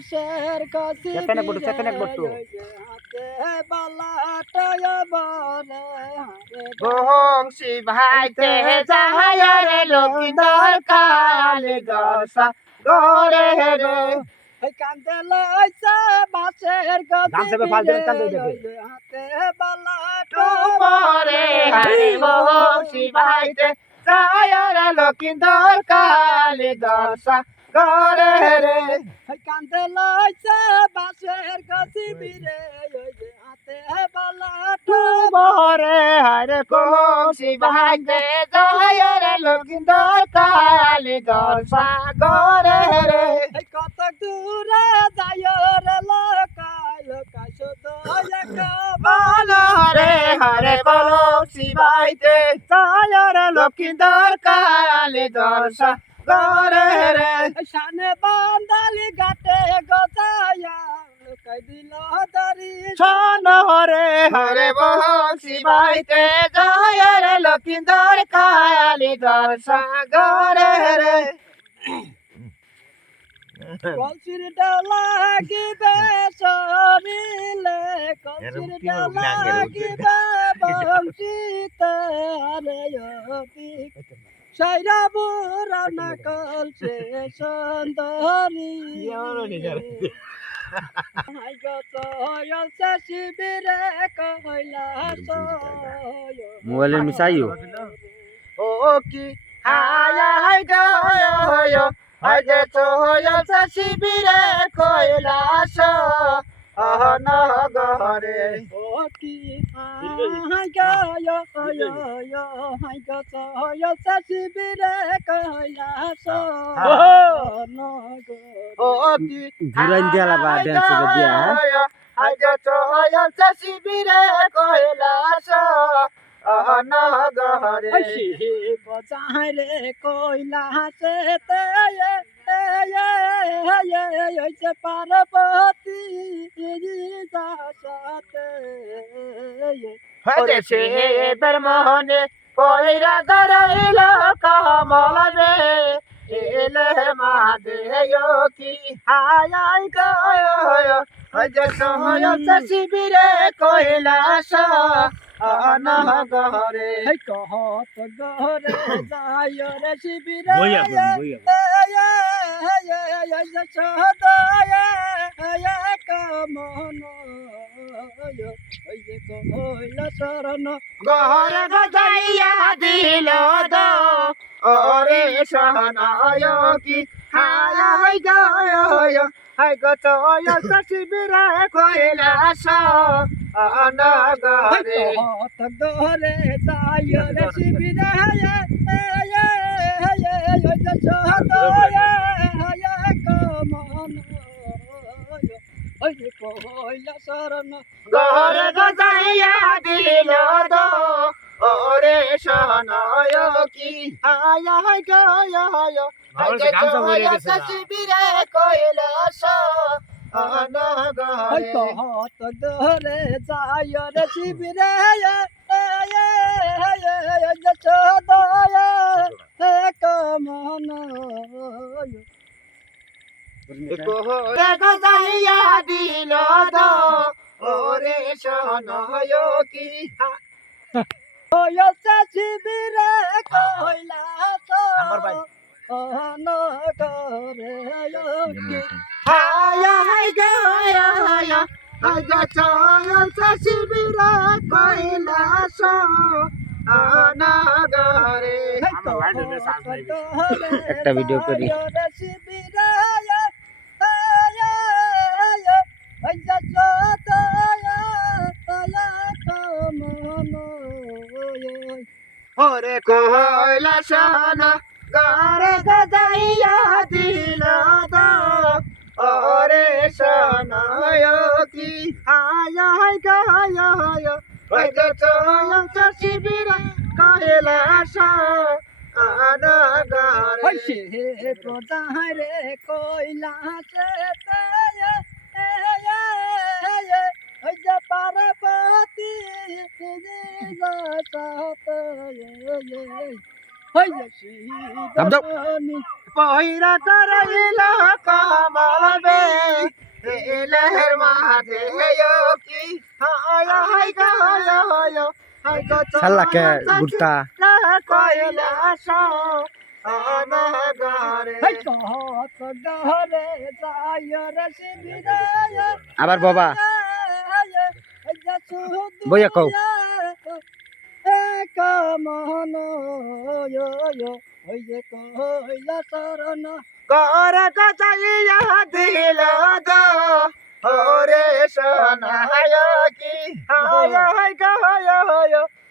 বাসের কচি হাতে বালাটায় বলে বংশী ভাইতে যায় রে লক্ষিন্দর কালে দশা গরে রে কান্দে লইছে বাসের কচি হাতে বালাটা পরে হারে বংশী ভাইতে যায় রে লক্ষিন্দর কালে দশা গরে রে কান্দে লইছে বাসের কচি বিরে হাতে বালাটা পরে হারে বংশী ভাইতে যায় রে লক্ষিন্দর কালে দশা গরে রে কত দূরে যায় রে লোকায় লোকায় শুধু বলো রে হরে বলো শিবাইতে যায় রে লক্ষিন্দর কালে দশা গরে রে শানে বান্দালি ঘাটে গজায়া লোকাই দিল দারি শোন রে হরে বলো শিবাইতে যায় রে লক্ষিন্দর কালে দশা গরে রে কলসির ডালা গিবে সমিলে কলসির ডালা গিবে বংশীতে আরে অতি সাইরা বুড়া না কলসে সুন্দরী হাই গত হয়ছে শিবিরে কইলা মোবাইলের মিসাইও ও কি হায় গয় হায় যে চহলছে শিবিরে কৈলাস অহনগরে ও কি হাই গায় হাই গত হয়ছে শিবিরে কইলা ও কি ঘুরাইন দিয়ালা বা ড্যান্স করে দিয়া হায় যে চহলছে শিবিরে কৈলাস অহনগরে বজাই রে কইলা সে পার্বতী সাথে হয়েছে এবার মোহনে পয়রা ধরাইল কমলবে এলে মাদেয় কি হায় গয় হয়ে সহয়তা শিবিরে কৈলাস অনগরে কহত গরে যায় রে শিবিরে কমন কইলা শরণ গহরে গজাইয়া দিল দো ওরে সহনায় কি হায় গয় হায় গতয় শিবিরে কৈলাস অনগরে কহত গরে যায় রে শিবিরে কমন কইলা শরণ গহরে গজাইয়া দিল দো ওরে সহনায় কি হায় গয় শিবিরে কৈলাস অনগরে কহত গরে যায় রে শিবিরে কমন গহরে গজাইয়া দিল দো ওরে সহনায় কি হয়ছে শিবিরে কইলা নগরে হায় গয় হায় গছয়ছে শিবিরে কৈলাস অনগরে একটা ভিডিও করি ওরে কৈলাস গহরে গজাইয়া দিল দো ওরে সহনায় কি হায় গয় হয়ে শিবিরে কৈলাস অনগরে প্রজায় রে কইলা পার্বতী দাম দাও। পয়রা করাইলা কমলবে এলের মাঝে কি হায় হায় গায় হায় গো শালাকে গুড়তা কৈলাস অনগরে হাই কত গহরে যায় রে শিবিরে আবার বাবা বইয়া কও কমন ওই যে কইলা চরণ কর গজাইয়া দিল গো ওরে সোনায় কি হায় হায় গায়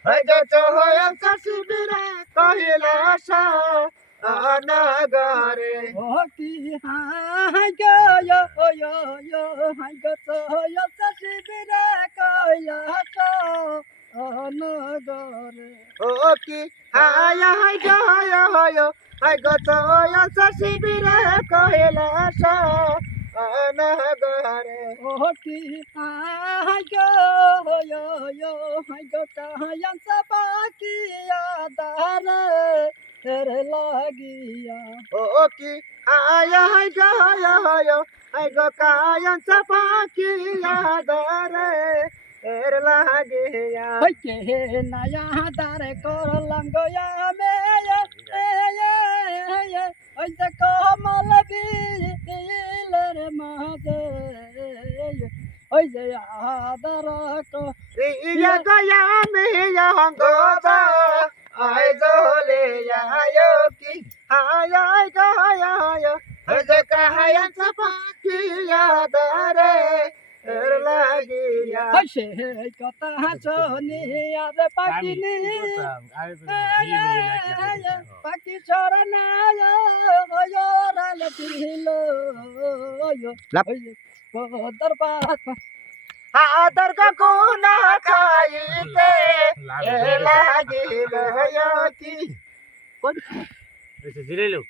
হায় গো চোহন শিবিরে কৈলাস অনগরে ও কি হাই গো হাই গো তো শিবিরে কইলা অনগরে ও কি হায় হায় গায় হায় গো চোহন শিবিরে কৈলাস অনগরে ও কি হাই গো হাই গো কাহায়ান পাকিয়া দারে তেরে লাগিয়া ও কি হায় হায় গায় হায় গো কায়ন পাখিয়া দরে এর লাগিয়া ওই কে নায়া দারে করলাম গয়া মে ওই যে কমল বিলের মাঝে ওই যে আদর রিয়া গয়া মিয়া গজা আয় জলে আয় কি হায় হায় গায় হায় গো কায়ন পাখিয়া দরে এর লাগিয়া ওই সে কথা শুনিয়া রে পাখিনি পাখি ছড়া না রাল দিল লাপ। কদর পাত আদর গুনা খাইতে এ লাগিল কি জিরাইলো